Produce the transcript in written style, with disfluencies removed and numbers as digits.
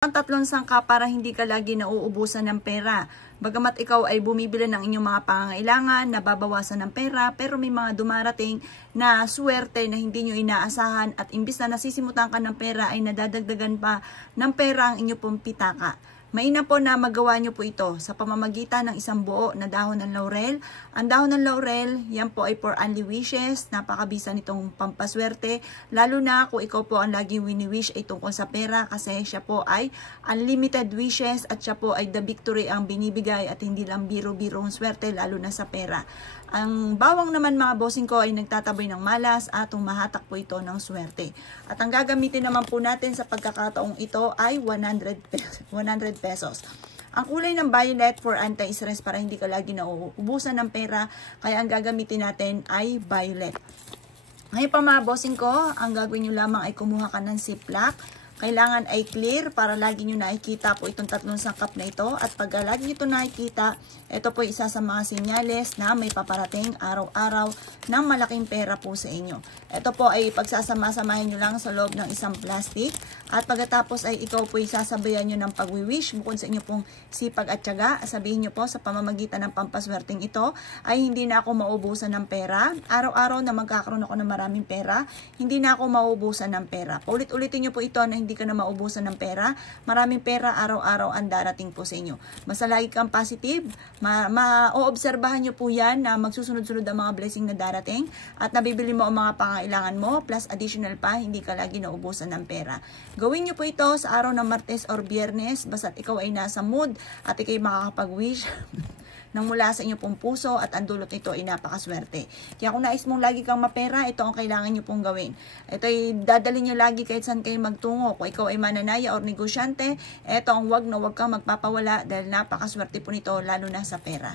Ang tatlong sangka para hindi ka lagi nauubusan ng pera. Bagamat ikaw ay bumibili ng inyong mga pangangailangan, nababawasan ng pera, pero may mga dumarating na swerte na hindi nyo inaasahan at imbis na nasisimutan ka ng pera ay nadadagdagan pa ng pera ang inyong pong pitaka. Mainam po na magawa nyo po ito sa pamamagitan ng isang buo na dahon ng laurel. Ang dahon ng laurel, yan po ay for only wishes. Napakabisa nitong pampaswerte. Lalo na kung ikaw po ang laging wini-wish ay tungkol sa pera kasi siya po ay unlimited wishes at siya po ay the victory ang binibigay at hindi lang biro-birong swerte lalo na sa pera. Ang bawang naman mga bossing ko ay nagtataboy ng malas at humahatak po ito ng swerte. At ang gagamitin naman po natin sa pagkakataong ito ay 100 pesos. Ang kulay ng violet for anti-stress para hindi ka lagi nauubusan ng pera. Kaya ang gagamitin natin ay violet. Ngayon pa mga bossing ko, ang gagawin nyo lamang ay kumuha ka ng ziplock. Kailangan ay clear para lagi nyo nakikita po itong tatlong sangkap na ito. At pag lagi nyo ito nakikita, ito po isa sa mga senyales na may paparating araw-araw ng malaking pera po sa inyo. Ito po ay pagsasama-samahin nyo lang sa loob ng isang plastic. At pagkatapos ay ikaw po isasabayan nyo ng pagwiwish. Bukod sa inyo pong sipag at tiyaga, sabihin nyo po sa pamamagitan ng pampaswerteng ito ay hindi na ako maubusan ng pera. Araw-araw na magkakaroon ako ng maraming pera, hindi na ako maubusan ng pera. Ulit-ulitin nyo po ito na hindi ka na maubusan ng pera. Maraming pera araw-araw ang darating po sa inyo. Basta lagi kang positive, ma-oobserbahan nyo po yan na magsusunod-sunod ang mga blessing na darating at nabibili mo ang mga pangailangan mo plus additional pa, hindi ka lagi naubusan ng pera. Gawin nyo po ito sa araw ng Martes or Biyernes basta't ikaw ay nasa mood at ikay makakapag-wish nang mula sa inyo pong puso at ang dulot nito ay napakaswerte. Kaya kung nais mong lagi kang mapera, ito ang kailangan nyo pong gawin. Ito ay dadalhin nyo lagi kahit saan kayo magtungo. Kung ikaw ay mananaya or negosyante, ito ang wag na wag kang magpapawala dahil napakaswerte po nito lalo na sa pera.